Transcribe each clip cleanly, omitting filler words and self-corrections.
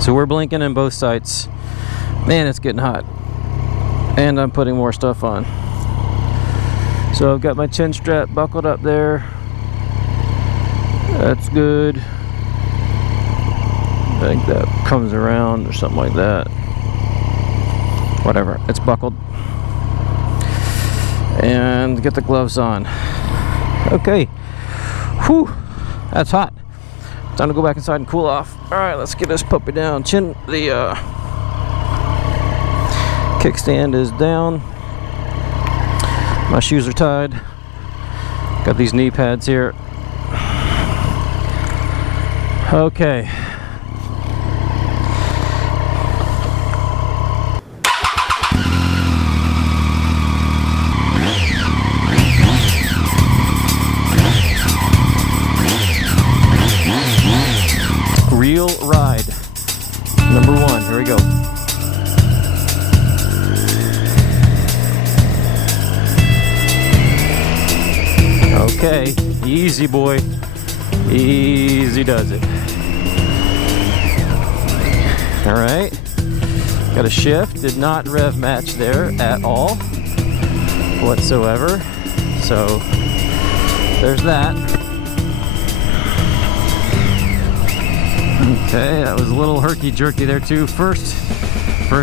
So we're blinking in both sights. Man, it's getting hot. And I'm putting more stuff on. So I've got my chin strap buckled up there. That's good. I think that comes around or something like that. Whatever, it's buckled. And get the gloves on. Okay. Whew, that's hot. Time to go back inside and cool off. All right, let's get this puppy down. The kickstand is down. My shoes are tied. Got these knee pads here. Okay. Real ride. Number 1, here we go. Okay, easy boy. Easy does it. All right. Got a shift. Did not rev match there at all whatsoever. So there's that. Okay, that was a little herky-jerky there too. First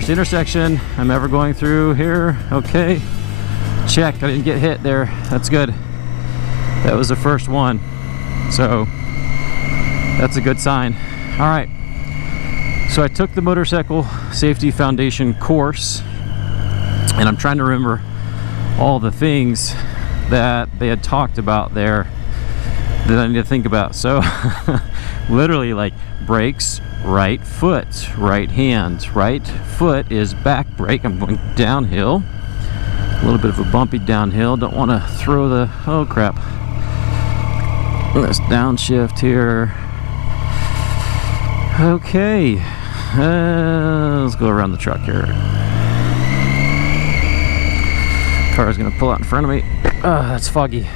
intersection I'm ever going through here. Okay, check. I didn't get hit there. That's good. That was the first one, so that's a good sign. All right, so I took the motorcycle safety foundation course, and I'm trying to remember all the things that they had talked about there that I need to think about. So literally, like, brakes, right foot, right hand. Right foot is back brake. I'm going downhill, a little bit of a bumpy downhill. Don't want to throw the, oh crap, let's downshift here. Okay, let's go around the truck here. Car's gonna pull out in front of me. That's foggy.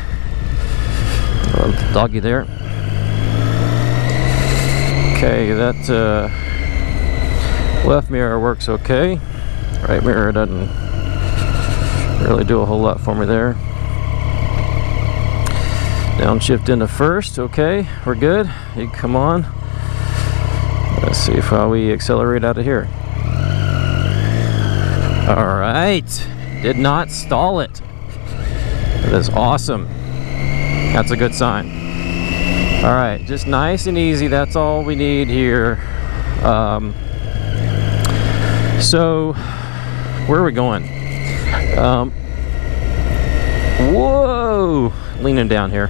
A little doggy there. Okay, that left mirror works okay. Right mirror doesn't really do a whole lot for me there. Downshift into first. Okay, we're good. You come on. Let's see how we accelerate out of here. All right, did not stall it. That is awesome. That's a good sign. All right, just nice and easy. That's all we need here. So where are we going? Whoa, leaning down here.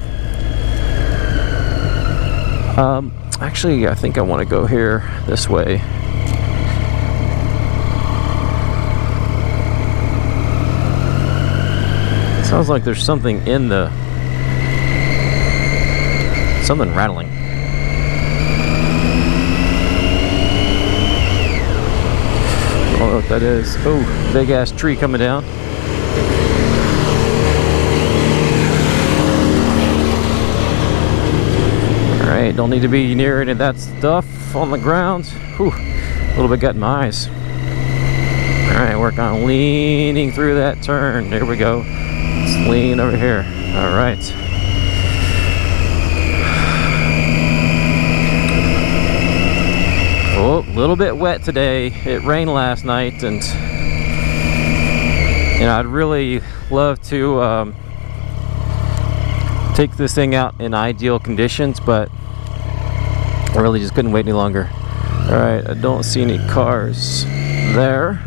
Actually, I think I want to go here this way. It sounds like there's something in the, something rattling. I don't know what that is. Oh, big ass tree coming down. Alright, don't need to be near any of that stuff on the ground. Whew, a little bit got in my eyes. Alright, work on leaning through that turn. There we go. Let's lean over here. Alright. Oh, a little bit wet today. It rained last night, and you know, I'd really love to take this thing out in ideal conditions, but I really just couldn't wait any longer. All right, I don't see any cars there.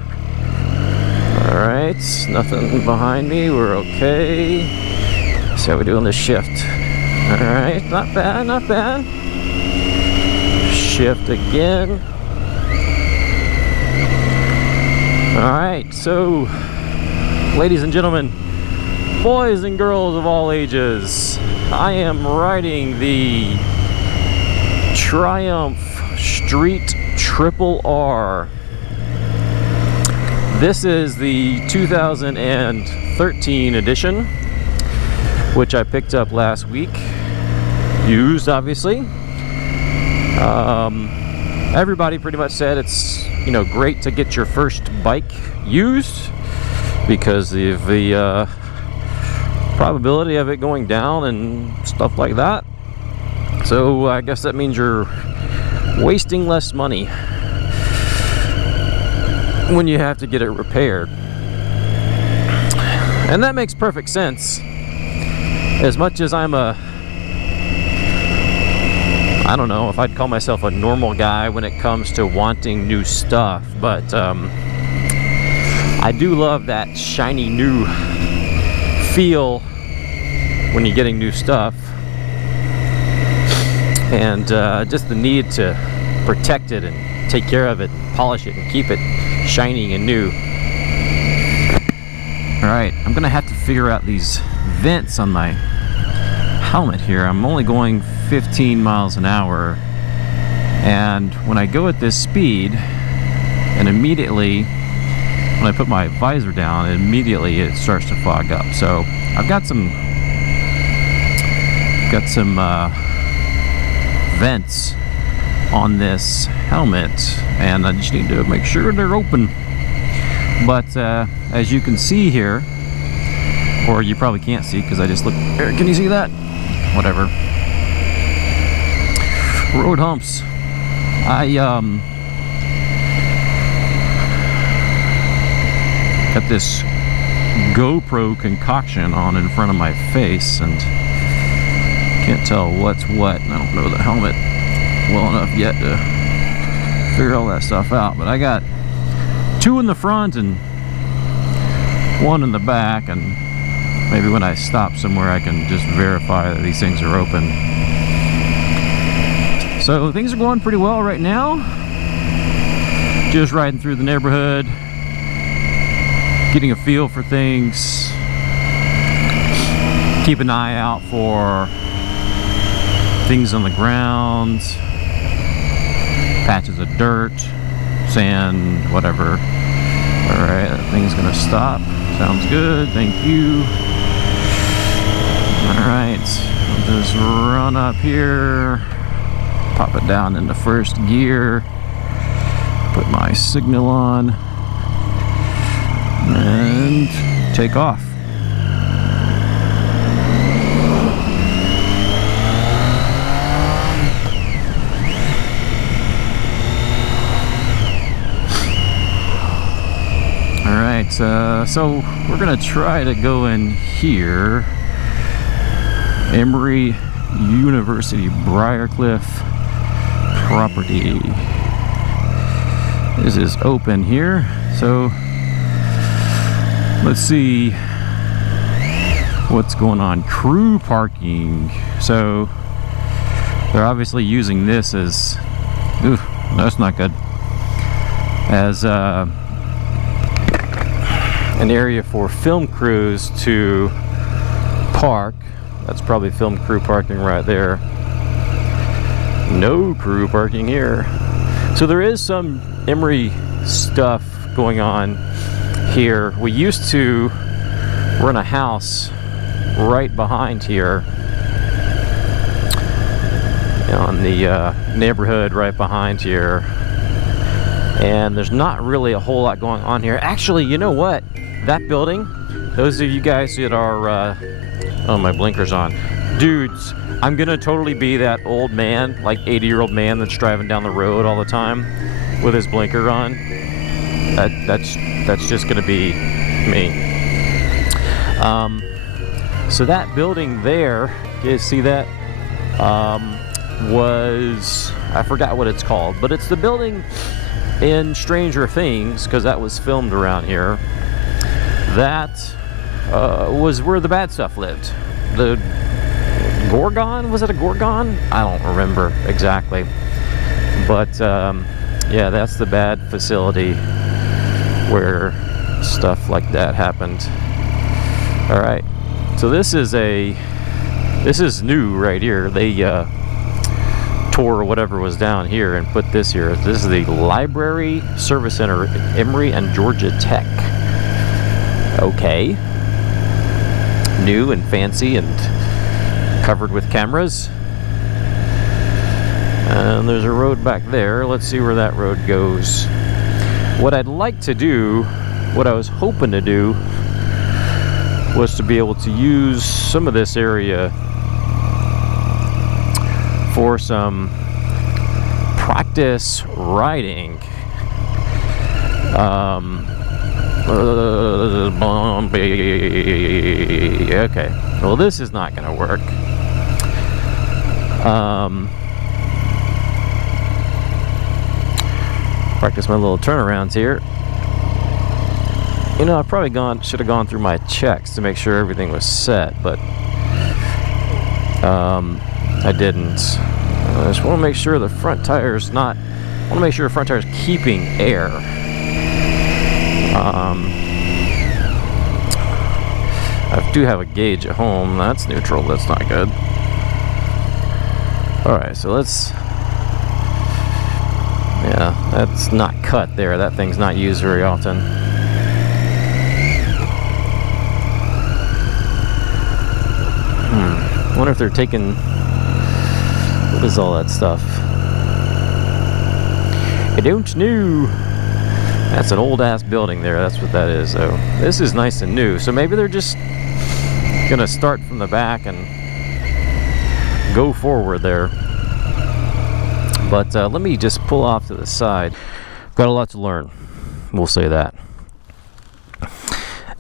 All right, nothing behind me. We're okay. Let's see how we do on this shift. All right, not bad, not bad. Shift again. All right, so ladies and gentlemen, boys and girls of all ages, I am riding the Triumph Street Triple R. This is the 2013 edition, which I picked up last week, used obviously. Everybody pretty much said it's, you know, great to get your first bike used because of the probability of it going down and stuff like that. So I guess that means you're wasting less money when you have to get it repaired. And that makes perfect sense. As much as I'm a, I don't know if I'd call myself a normal guy when it comes to wanting new stuff, but I do love that shiny new feel when you're getting new stuff, and just the need to protect it and take care of it, polish it and keep it shining and new. Alright, I'm gonna have to figure out these vents on my helmet here. I'm only going 15 miles an hour, and when I go at this speed, and immediately when I put my visor down, immediately it starts to fog up. So I've got some vents on this helmet, and I just need to make sure they're open. But as you can see here, or you probably can't see because I just looked there. Can you see that? Whatever. Road humps. I got this GoPro concoction on in front of my face and can't tell what's what. I don't know the helmet well enough yet to figure all that stuff out, but I got 2 in the front and 1 in the back, and maybe when I stop somewhere I can just verify that these things are open. So things are going pretty well right now. Just riding through the neighborhood, getting a feel for things. Keep an eye out for things on the ground, patches of dirt, sand, whatever. Alright, that thing's gonna stop. Sounds good, thank you. Alright, I'll just run up here, pop it down into first gear, put my signal on, and take off. Alright, so we're gonna try to go in here. Emory University Briarcliff property. This is open here, so let's see what's going on. Crew parking. So they're obviously using this as, ooh, that's not good, as an area for film crews to park. That's probably film crew parking right there. No crew parking here. So there is some Emory stuff going on here. We used to run a house right behind here, on the neighborhood right behind here, and there's not really a whole lot going on here. Actually, you know what? That building, those of you guys that are oh, my blinker's on. Dudes, I'm gonna totally be that old man, like 80-year-old man that's driving down the road all the time with his blinker on. That's just gonna be me. So that building there, you see that, was, I forgot what it's called, but it's the building in Stranger Things, because that was filmed around here. That was where the bad stuff lived. The Gorgon? Was it a Gorgon? I don't remember exactly. But yeah, that's the bad facility where stuff like that happened. Alright, so this is new right here. They tore whatever was down here and put this here. This is the Library Service Center at Emory and Georgia Tech. Okay. New and fancy and covered with cameras. And there's a road back there. Let's see where that road goes. What I'd like to do, what I was hoping to do, was to be able to use some of this area for some practice riding. Okay, well, this is not gonna work. Practice my little turnarounds here. You know, I probably should have gone through my checks to make sure everything was set, but I didn't. I just want to make sure the front tire's not. I want to make sure the front tire's keeping air. I do have a gauge at home. That's neutral. That's not good. All right, so let's. Yeah, that's not cut there. That thing's not used very often. I wonder if they're taking. What is all that stuff? I don't know. That's an old ass building there. That's what that is. So this is nice and new. So maybe they're just gonna start from the back and go forward there. But let me just pull off to the side. Got a lot to learn. We'll say that.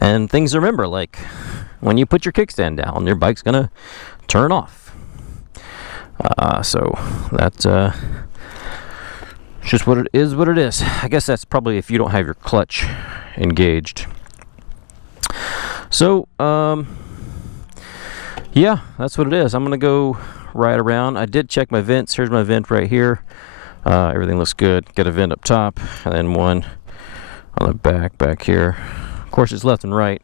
And things to remember, like when you put your kickstand down, your bike's gonna turn off. So that's just what it is. What it is. I guess that's probably if you don't have your clutch engaged. So yeah, that's what it is. I'm gonna go ride around. I did check my vents. Here's my vent right here. Everything looks good. Got a vent up top and then one on the back here. Of course, it's left and right,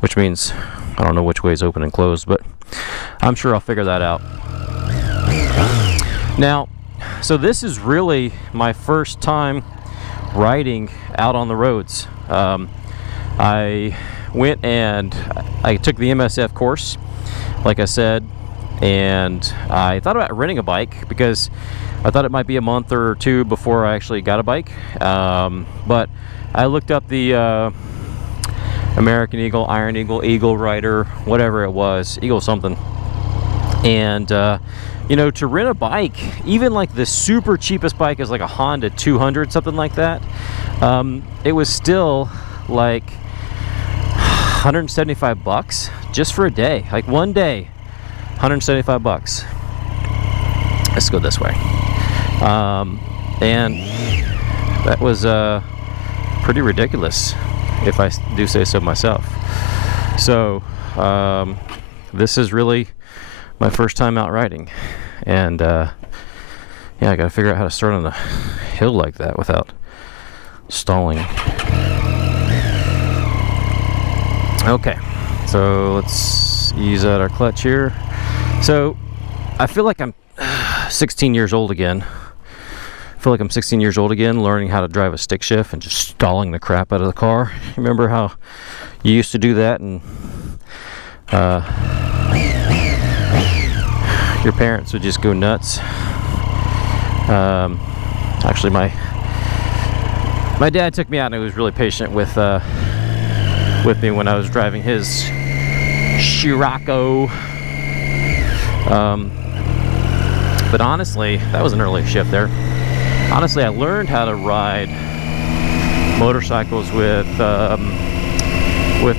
which means I don't know which way is open and closed, but I'm sure I'll figure that out. Now, so this is really my first time riding out on the roads. I went and I took the MSF course, like I said, and I thought about renting a bike because I thought it might be a month or two before I actually got a bike. But I looked up the American Eagle, Iron Eagle, Eagle Rider, whatever it was, Eagle something. And you know, to rent a bike, even like the super cheapest bike is like a Honda 200, something like that. It was still like 175 bucks just for a day, like one day. 175 bucks. Let's go this way. And that was pretty ridiculous, if I do say so myself. So this is really my first time out riding, and yeah, I gotta figure out how to start on a hill like that without stalling. Okay, so let's ease out our clutch here. So I feel like I'm 16 years old again. I feel like I'm 16 years old again, learning how to drive a stick shift and just stalling the crap out of the car. Remember how you used to do that, and your parents would just go nuts. Actually, my dad took me out, and he was really patient with me when I was driving his Scirocco. But honestly, that was an early shift there. Honestly, I learned how to ride motorcycles with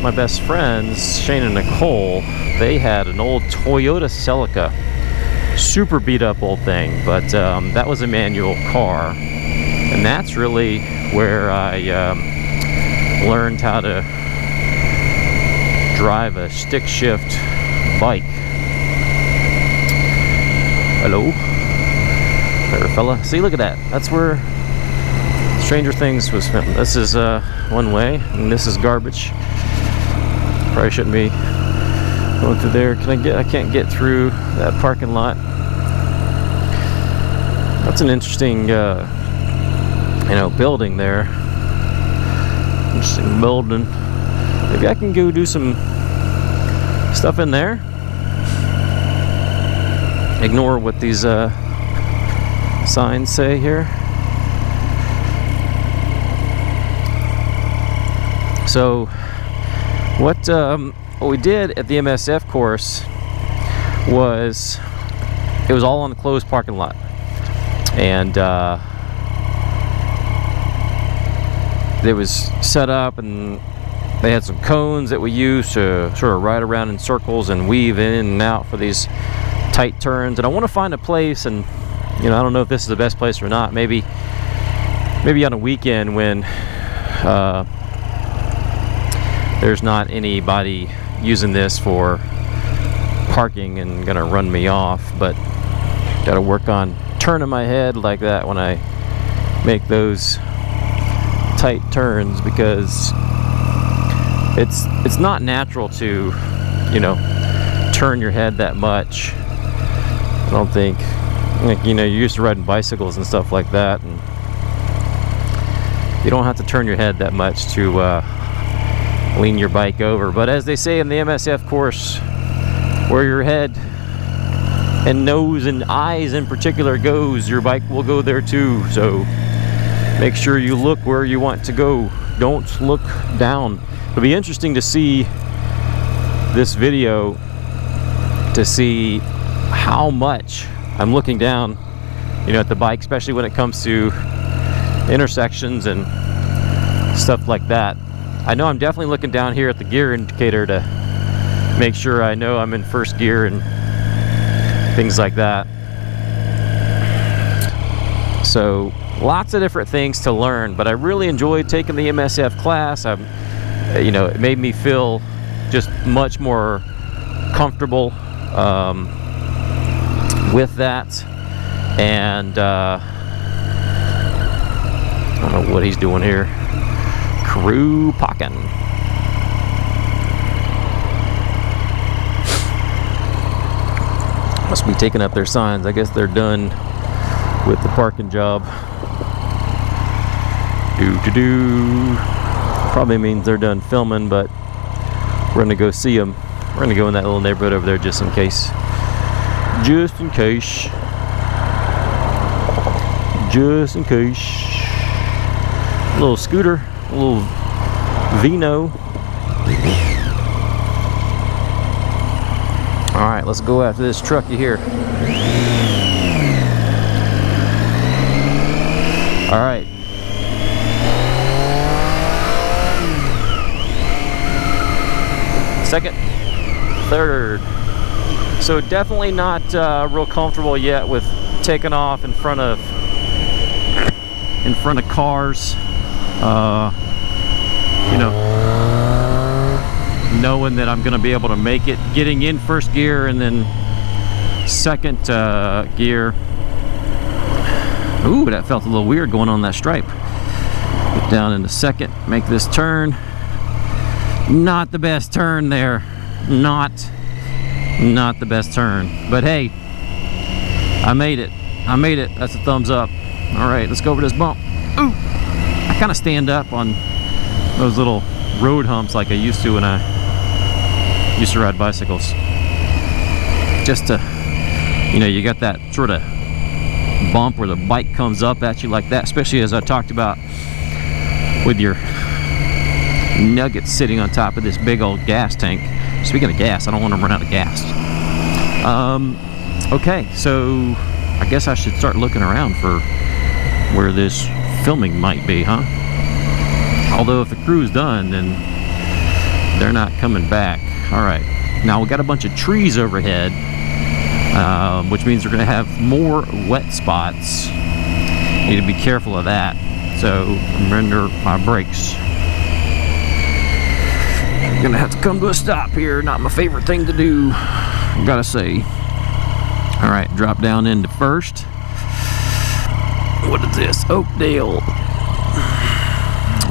my best friends, Shane and Nicole. They had an old Toyota Celica, super beat up old thing, but that was a manual car, and that's really where I learned how to drive a stick shift bike. Hello there, fella. See, look at that. That's where Stranger Things was filmed. This is one way, and this is garbage. Probably shouldn't be going through there. I can't get through that parking lot. That's an interesting you know, building there. Interesting building. Maybe I can go do some stuff in there. Ignore what these signs say here. So what we did at the MSF course was, it was all on the closed parking lot, and it was set up, and they had some cones that we used to sort of ride around in circles and weave in and out for these tight turns. And I want to find a place, and you know, I don't know if this is the best place or not. Maybe on a weekend when there's not anybody using this for parking and gonna run me off, but gotta work on turning my head like that when I make those tight turns, because it's not natural to, you know, turn your head that much. I don't think, like, you know, you're used to riding bicycles and stuff like that, and you don't have to turn your head that much to lean your bike over. But as they say in the MSF course, where your head and nose and eyes in particular goes, your bike will go there too. So make sure you look where you want to go. Don't look down. It'll be interesting to see this video to see how much I'm looking down, you know, at the bike, especially when it comes to intersections and stuff like that. I know I'm definitely looking down here at the gear indicator to make sure I know I'm in first gear and things like that. So lots of different things to learn, but I really enjoyed taking the MSF class. You know, it made me feel just much more comfortable with that. And I don't know what he's doing here. Crew parking. Must be taking up their signs. I guess they're done with the parking job. Probably means they're done filming, but we're gonna go see them. We're gonna go in that little neighborhood over there just in case. Just in case. Just in case. A little scooter, a little Vino. All right, let's go after this trucky here. All right. Second, third. So definitely not real comfortable yet with taking off in front of cars. You know, knowing that I'm going to be able to make it, getting in first gear and then second gear. Ooh, that felt a little weird going on that stripe. Get down into second, make this turn. Not the best turn there. Not the best turn. But hey, I made it. I made it. That's a thumbs up. All right, let's go over this bump. Ooh, I kind of stand up on those little road humps like I used to when I used to ride bicycles. Just to, you know, you got that sort of bump where the bike comes up at you like that, especially as I talked about with your nuggets sitting on top of this big old gas tank. Speaking of gas, I don't want to run out of gas. Okay, so I guess I should start looking around for where this filming might be, huh? Although if the crew's done, then they're not coming back. All right, now we got a bunch of trees overhead, which means we're gonna have more wet spots. Need to be careful of that. So render my brakes. I'm gonna have to come to a stop here. Not my favorite thing to do, I gotta say. All right, drop down into first. What is this? Oakdale.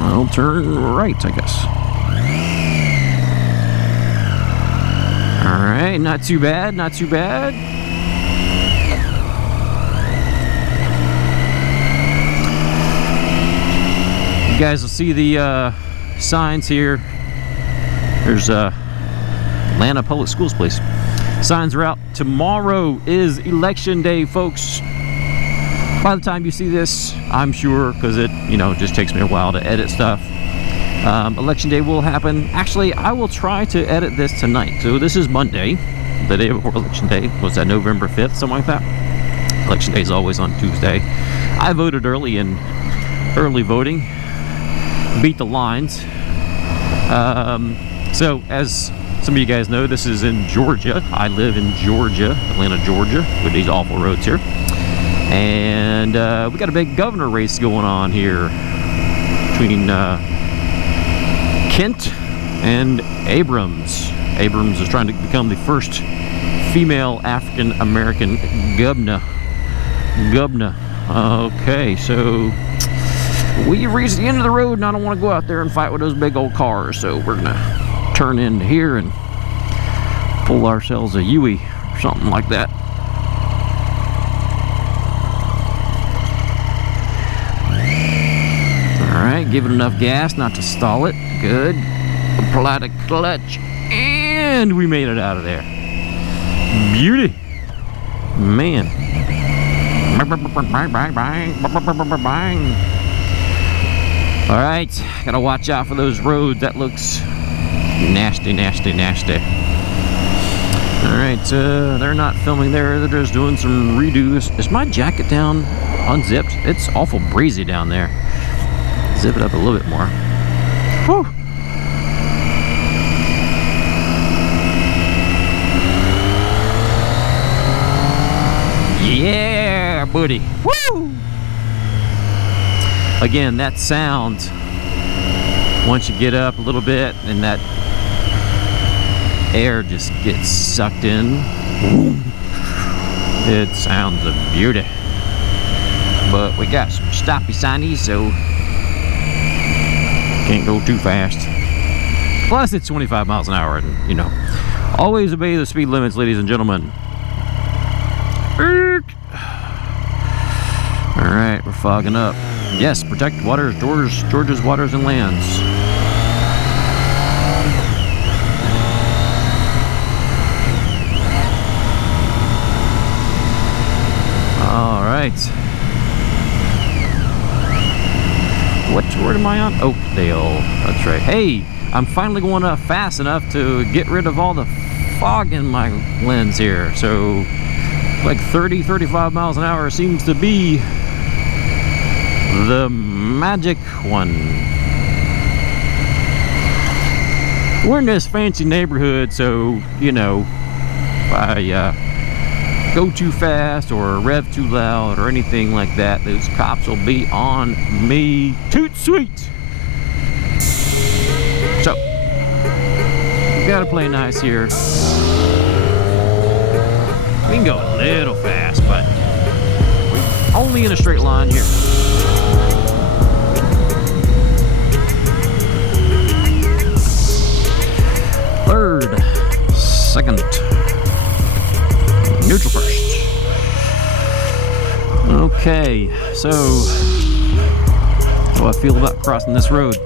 I'll turn right, I guess. All right, not too bad, not too bad. You guys will see the signs here. There's Atlanta Public Schools place. Signs are out. Tomorrow is election day, folks. By the time you see this, I'm sure, because it, you know, just takes me a while to edit stuff. Election day will happen. Actually, I will try to edit this tonight. So this is Monday, the day before election day. Was that November 5th, something like that? Election day is always on Tuesday. I voted early in early voting, beat the lines. So as some of you guys know, this is in Georgia. I live in Georgia, Atlanta, Georgia, with these awful roads here. And we got a big governor race going on here between Kent and Abrams. Abrams is trying to become the first female African-American governor. Okay, so we've reached the end of the road, and I don't want to go out there and fight with those big old cars. So we're gonna turn into here and pull ourselves a Yui or something like that. Alright, give it enough gas not to stall it. Good. Apply the clutch. And we made it out of there. Beauty. Man. Alright, gotta watch out for those roads. That looks nasty, nasty, nasty. Alright, they're not filming there. They're just doing some redos. Is my jacket down unzipped? It's awful breezy down there. Zip it up a little bit more. Whew. Yeah, buddy. Woo! Again, that sound, once you get up a little bit and that air just gets sucked in, it sounds a beauty. But we got some stoppy signies, so can't go too fast. Plus it's 25 miles an hour, and you know, always obey the speed limits, ladies and gentlemen. Alright, we're fogging up. Yes, protect waters, Georgia's waters and lands. Alright. What road am I on? Oakdale. That's right. Hey, I'm finally going up fast enough to get rid of all the fog in my lens here. So, like 30, 35 miles an hour seems to be the magic one. We're in this fancy neighborhood, so, you know, if I go too fast or rev too loud or anything like that, those cops will be on me. Toot sweet! So, we gotta play nice here. We can go a little fast, but we're only in a straight line here. Third, second, neutral first. Okay, so how do I feel about crossing this road?